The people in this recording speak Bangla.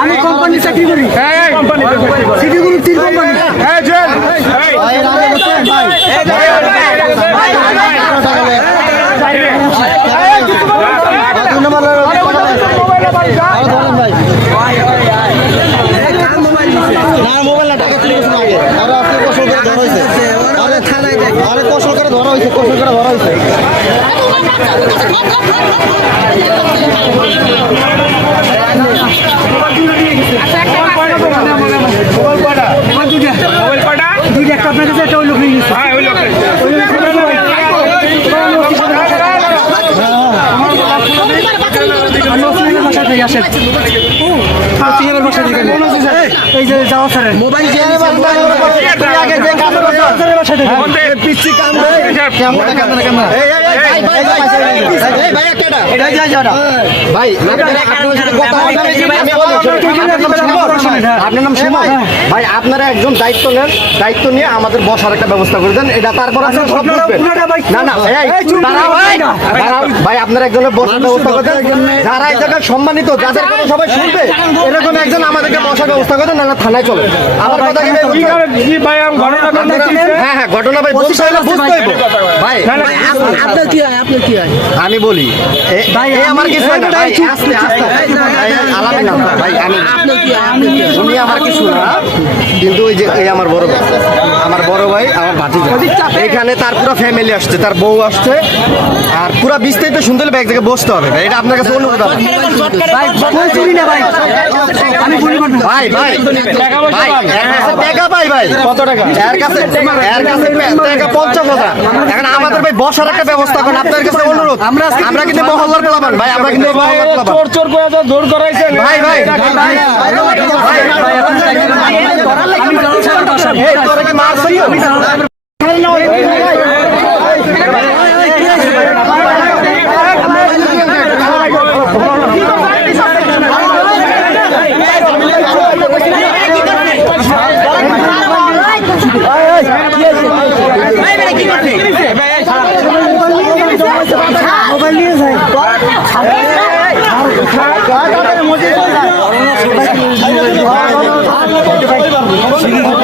আমি কোম্পানি চাকরি করি কোম্পানি সিটি গ্রুপ তিন মোবাইল দুইটা মোবাইল কটা দুইটা একটা ওসমানের বাসা থেকে এই যে যাওয়া স্যারের মোবাইল পিচ্ছি কাম ভাই আপনার সুমন ভাই আপনারা একজন দায়িত্ব নেন দায়িত্ব নিয়ে আমাদের বসার একটা ব্যবস্থা করে দেন। এটা তারপর। আপনারা ভাই- না না আপনারা একজনের বসার ব্যবস্থা করে দেন। যারা এই জায়গায় সম্মানিত যাদের কথা সবাই শুনবে এরকম একজন আমাদেরকে বসার ব্যবস্থা করে দেন না থানায় চলে আমার কথা কি ভাই কি কি ভাই আপনারা- হ্যাঁ হ্যাঁ ঘটনা ভাই বলতে হলে বুঝতে হইব। ভাই আপনার কি হয় আপনার কি হয়? আমি বলি এ আমার কিছু হয় না ভাই আস্তে আস্তে ভাই, আলাদা না ভাই আমি উনি আমার কিছু না। কিন্তু ওই যে এই আমার বড় ভাই আমার বড় ভাই আমার ভাতিজা এখানে তার পুরো ফ্যামিলি আসছে তার বউ আসছে আর পুরো বিস্তারিত শুনতে হলে এক জায়গায় বসতে হবে ভাই এটা আপনার কাছে অনুরোধ। ভাই ভাই ভাই ভাই ভাই টাকা পাই ভাই কত টাকা এর কাছে এর কাছে টাকা পঞ্চাশ হাজার এখন আমাদের ভাই বসার একটা ব্যবস্থা করেন আপনার কাছে অনুরোধ আমরা আমরা কিন্তু মহল্লার পোলাবান ভাই আমরা কিন্তু চোর চোর করে দূর করাইছেন ভাই ভাই ভাই মোবাইল নিয়ে যায় 지금